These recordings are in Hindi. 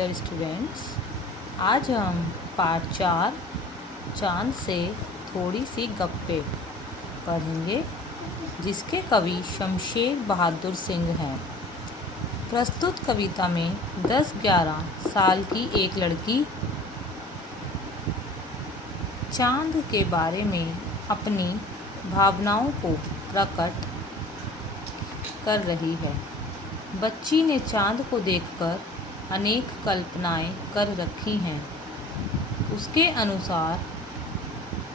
डियर स्टूडेंट्स, आज हम पाठ 4 चांद से थोड़ी सी गप्पे पढ़ेंगे, जिसके कवि शमशेर बहादुर सिंह हैं। प्रस्तुत कविता में 10-11 साल की एक लड़की चांद के बारे में अपनी भावनाओं को प्रकट कर रही है। बच्ची ने चांद को देखकर अनेक कल्पनाएं कर रखी हैं। उसके अनुसार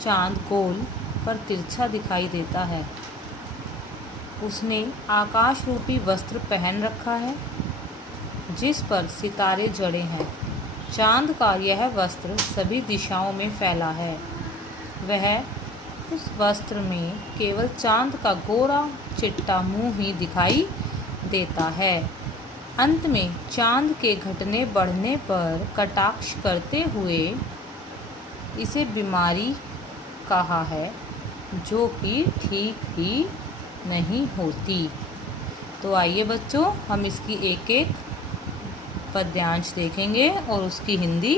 चांद गोल पर तिरछा दिखाई देता है। उसने आकाश रूपी वस्त्र पहन रखा है, जिस पर सितारे जड़े हैं। चांद का यह वस्त्र सभी दिशाओं में फैला है। वह उस वस्त्र में केवल चांद का गोरा चिट्टा मुंह ही दिखाई देता है। अंत में चांद के घटने बढ़ने पर कटाक्ष करते हुए इसे बीमारी कहा है, जो कि ठीक ही नहीं होती। तो आइए बच्चों, हम इसकी एक एक पद्यांश देखेंगे और उसकी हिंदी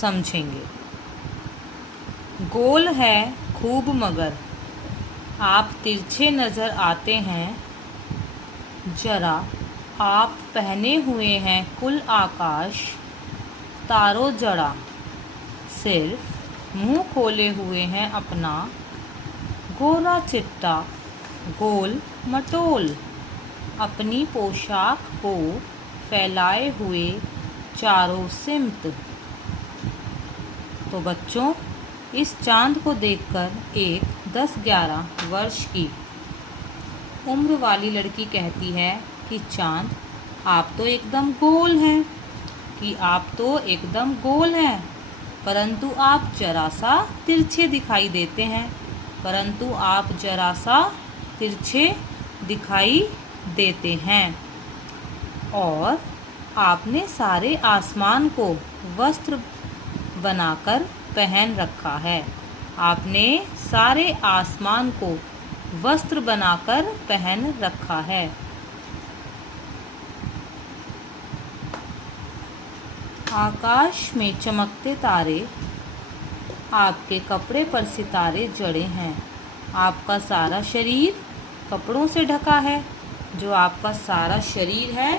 समझेंगे। गोल है खूब मगर आप तिरछे नज़र आते हैं। जरा आप पहने हुए हैं कुल आकाश तारों जड़ा, सिर्फ मुंह खोले हुए हैं अपना गोरा चिट्टा गोल मटोल। अपनी पोशाक को फैलाए हुए चारों सिमत। तो बच्चों, इस चांद को देखकर एक 10-11 वर्ष की उम्र वाली लड़की कहती है कि चांद आप तो एकदम गोल हैं, परंतु आप जरा सा तिरछे दिखाई देते हैं। और आपने सारे आसमान को वस्त्र बनाकर पहन रखा है। आकाश में चमकते तारे, आपके कपड़े पर सितारे जड़े हैं। आपका सारा शरीर कपड़ों से ढका है। जो आपका सारा शरीर है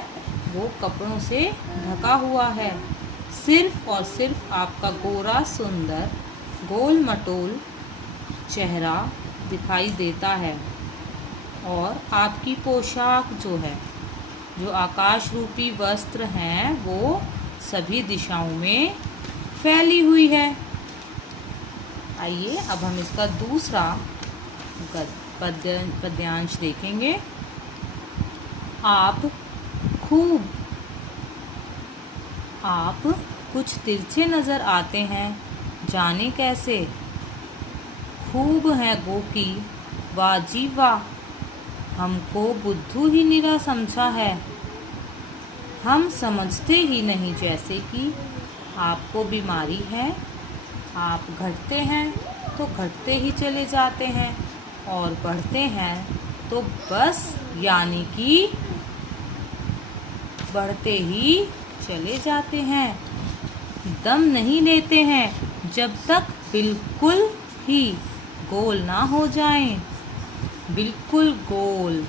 वो कपड़ों से ढका हुआ है। सिर्फ और सिर्फ आपका गोरा सुंदर गोल मटोल चेहरा दिखाई देता है। और आपकी पोशाक जो आकाश रूपी वस्त्र हैं, वो सभी दिशाओं में फैली हुई है। आइए अब हम इसका दूसरा पद्यांश देखेंगे। आप कुछ तिरछे नज़र आते हैं, जाने कैसे। खूब है गोकी वाह जी वाह, हमको बुद्धू ही निरा समझा है। हम समझते ही नहीं जैसे कि आपको बीमारी है। आप घटते हैं तो घटते ही चले जाते हैं, और बढ़ते हैं तो बस यानी कि बढ़ते ही चले जाते हैं। दम नहीं लेते हैं जब तक बिल्कुल ही गोल ना हो जाएं। बिल्कुल गोल,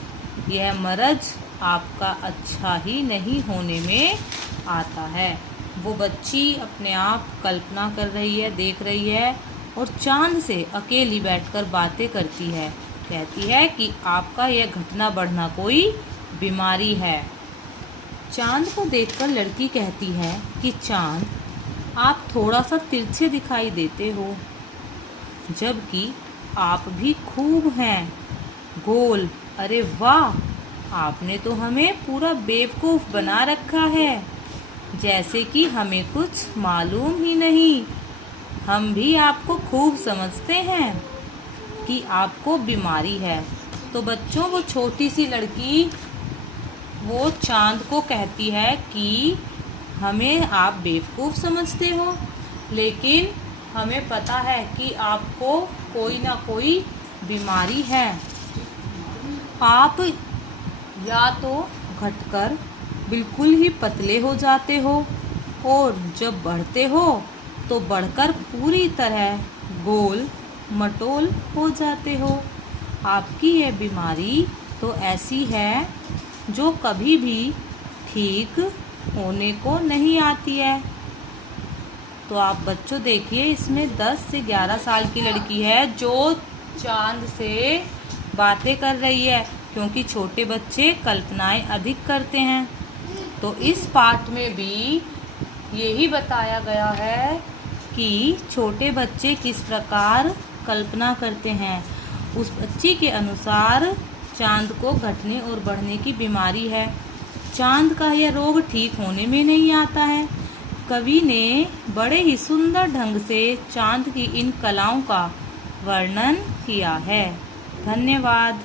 यह मरज आपका अच्छा ही नहीं होने में आता है। वो बच्ची अपने आप कल्पना कर रही है, देख रही है, और चांद से अकेली बैठकर बातें करती है। कहती है कि आपका यह घटना बढ़ना कोई बीमारी है। चांद को देखकर लड़की कहती है कि चांद आप थोड़ा सा तिरछे दिखाई देते हो, जबकि आप भी खूब हैं गोल। अरे वाह, आपने तो हमें पूरा बेवकूफ़ बना रखा है, जैसे कि हमें कुछ मालूम ही नहीं। हम भी आपको खूब समझते हैं कि आपको बीमारी है। तो बच्चों, वो छोटी सी लड़की वो चांद को कहती है कि हमें आप बेवकूफ़ समझते हो, लेकिन हमें पता है कि आपको कोई ना कोई बीमारी है। आप या तो घटकर बिल्कुल ही पतले हो जाते हो, और जब बढ़ते हो तो बढ़कर पूरी तरह गोल मटोल हो जाते हो। आपकी यह बीमारी तो ऐसी है जो कभी भी ठीक होने को नहीं आती है। तो आप बच्चों देखिए, इसमें 10 से 11 साल की लड़की है जो चांद से बातें कर रही है, क्योंकि छोटे बच्चे कल्पनाएं अधिक करते हैं। तो इस पाठ में भी यही बताया गया है कि छोटे बच्चे किस प्रकार कल्पना करते हैं। उस बच्ची के अनुसार चांद को घटने और बढ़ने की बीमारी है। चांद का यह रोग ठीक होने में नहीं आता है। कवि ने बड़े ही सुंदर ढंग से चांद की इन कलाओं का वर्णन किया है। धन्यवाद।